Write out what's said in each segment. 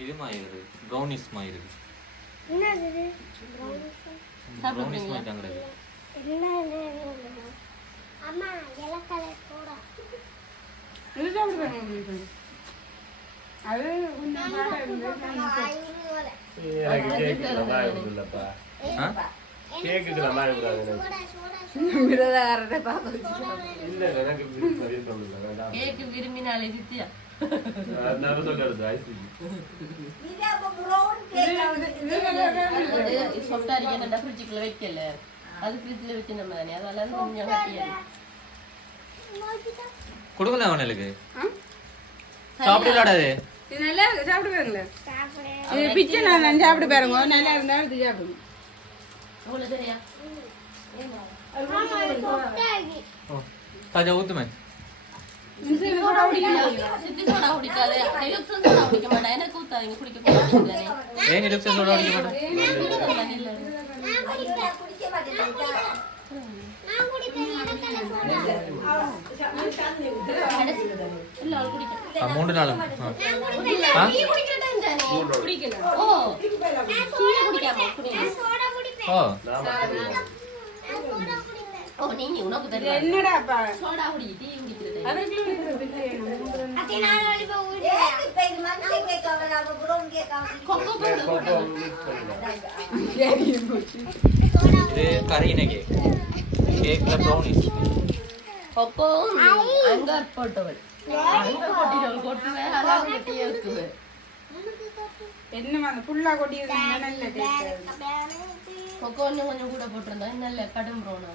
இது மாயிருது ப்ரௌனிஸ் மாயிருது என்னது ப்ரௌனிஸ் மாதிரி தான் என்ன அம்மா இலக்கலை கூட இது சாப்பிடுவேன் உங்களுக்கு. அது கொஞ்சம் கேக்குக்கு நல்லா இருக்கிறாங்க விரதகாரரை பார்க்க வச்சு இல்ல எனக்கு விருப்பம் இல்லை வேண்டாம். கேக்கு விரும்பினாலே சித்தியா அதனால சொல்றது ஐஸ்கிரீம் சொட்டாரி என்னடா ஃப்ரிட்ஜுக்குள்ள வைக்கல? அது ஃப்ரிட்ஜில் வச்சு நம்ம தானே அதனால அது கொஞ்சம் கட்டியாது கொடுக்கல அவனுக்கு. ஆ? சாப்பிடலாடாது இது நல்லா இருக்கு சாப்பிடுவாங்களே பிச்சை நான் சாப்பிட்டு பாருங்க நல்லா இருந்தா எடுத்து சாப்பிடுங்க. தாஜா குடிக்க ஆ, மூணு நாளும் ஓ குடிக்காம நான் சோடா குடி டீ இது கேக் கேக்ல போட்டவள் அதான் அந்த புல்லா கொட்டி இருந்தா நல்ல டேஸ்ட் கொக்கோ இன்னும் கொஞ்சம் கூட போட்டிருந்தா நல்ல கடும் ப்ரௌன்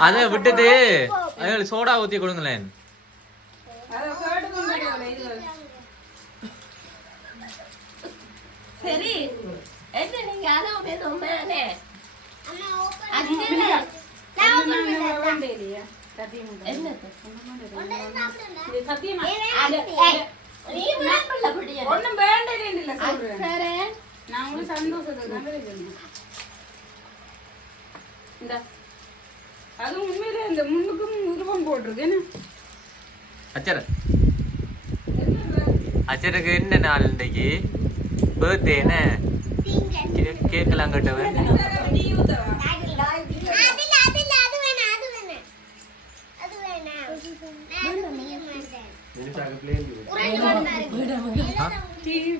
அதை விட்டுட்டு அது சோடா ஊத்தி கொடுங்களேன். சரி என்ன நீங்க அதான் சத்தியமா? நான் உங்களுக்கு சந்தோஷத்துக்கு தான் சொன்னேன் இந்த அது உண்மையிலே இந்த முன்னுக்கும் உருவம் போட்டிருக்கு. என்ன? அச்சர. அச்சருக்கு என்ன நாள் இன்றைக்கு பர்த்டே என்ன? திங்க கேக்கெல்லாம் கட்டவன்.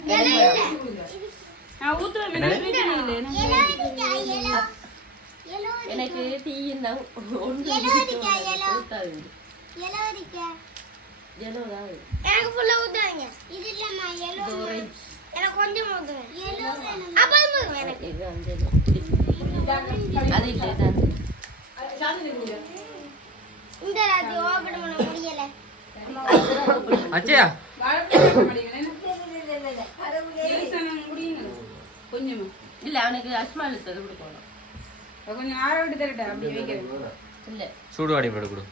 பிளேன் எனக்கு டீ தான் ஒன்று எல்லோ தான். எனக்கு ஃபுல்லா ஊத்தாங்க இது இல்லம்மா எல்லோ எனக்கு கொஞ்சம் ஊத்துங்க. எல்லோ வேணும். அப்ப அது போதும் எனக்கு. இது அந்த அது இல்லை தான் இந்த ராஜி ஓபன் பண்ண முடியல. அச்சயா? கொஞ்சமா இல்ல அவனுக்கு அஸ்மா இழுத்தது கொடுக்கணும் கொஞ்சம் ஆற விட்டு தரட்டா அப்படி வைக்கிறேன் இல்ல சூடு வாடி போட கொடு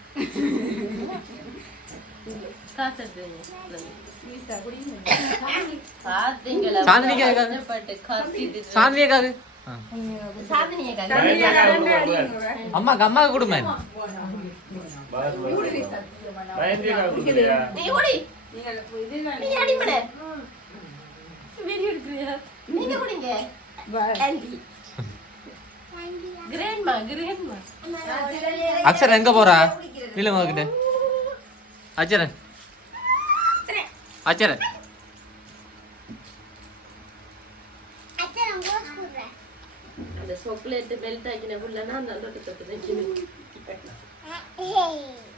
நீ அடிப்பட வீடியோ எடுக்கிறியா நீங்க குடிங்க. ஆண்டி கிரேண்ட்மா கிரேண்ட்மா அக்ஷர் எங்க போறா? இல்ல கிட்ட அச்சரன் அச்சரன் அந்த சாக்லேட் மெல்ட் ஆக்கின புள்ளனா அந்த தொட்டு தொட்டு வைக்கணும்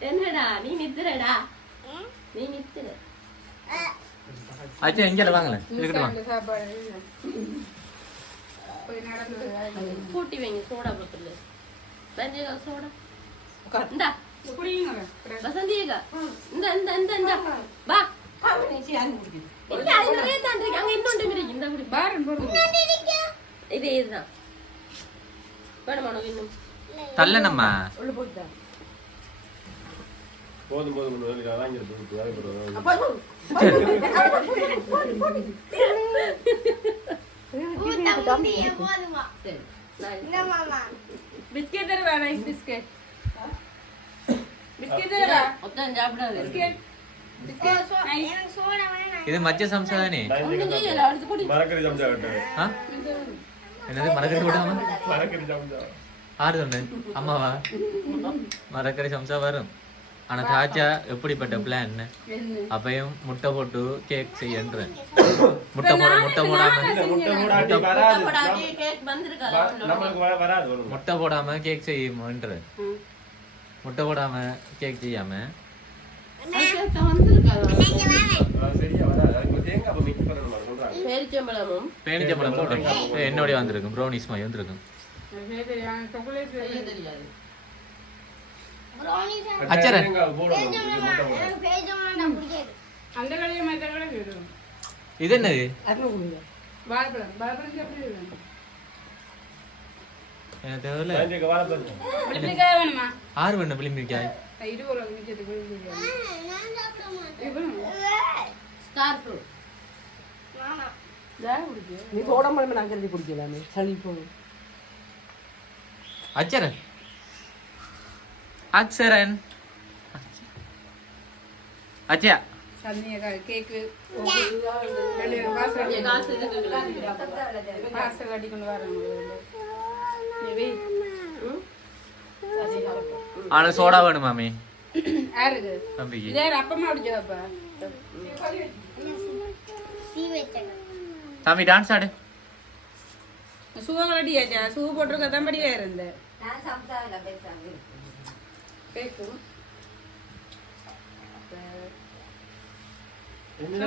என்னடா நீ நித்துறடா? நீ நித்துற. அச்சா இங்க வாங்கல இருக்கட்டும் கூட்டி வைங்க சோடா போத்துல பஞ்சகா சோடா இந்தா குடிங்க வசந்தியக்கா இந்த இந்த இந்த இந்த வா இல்ல அது நிறைய தான் இருக்கு அங்க இன்னொன்று இருக்கு இந்த குடி பாரன் போடுங்க இது இதுதான் வேணுமா உனக்கு இன்னும் தள்ள நம்ம உள்ள போட்டுதான் போதும் போதும் ஊத்தியே போதுமா? சரி. இந்த மாமா. பிஸ்கெட் தருவா நைஸ் பிஸ்கெட்? பிஸ்கெட் தருவா? ஒத்தன் சாப்பிடாது. பிஸ்கெட். பிஸ்கெட். நைஸ் எனக்கு சோடா வேணாம். இது மச்ச சம்சா தானே நான் இந்த ஒண்ணும் ஆனா தாஜா எப்படிப்பட்ட பிளான் அப்பயும் முட்டை போட்டு கேக் செய்யன்றேன். முட்டை போட முட்டை போடாம முட்டை போடாம கேக் செய்யுமன்ற முட்டை போடாம கேக் செய்யாம. என்னோடய வந்திருக்கும். ப்ரௌனிஸ் மாதிரி வந்திருக்கும். அச்சரே. இது என்னது? ஆறு ஃப்ரூட். மாமா. நீ நான் கருதி குடிக்கலாமே. சளி போகும். அச்சரன். அக்ஷரன் அச்சயா கேக்கு ஆனா சோடா வேணும் மாமி சீ தம்பி டான்ஸ் ஆடு சுவ கட்டியாச்சா சுவ போட்டிருக்க தான் படியா இருந்தேன் கேக்கும் என்ன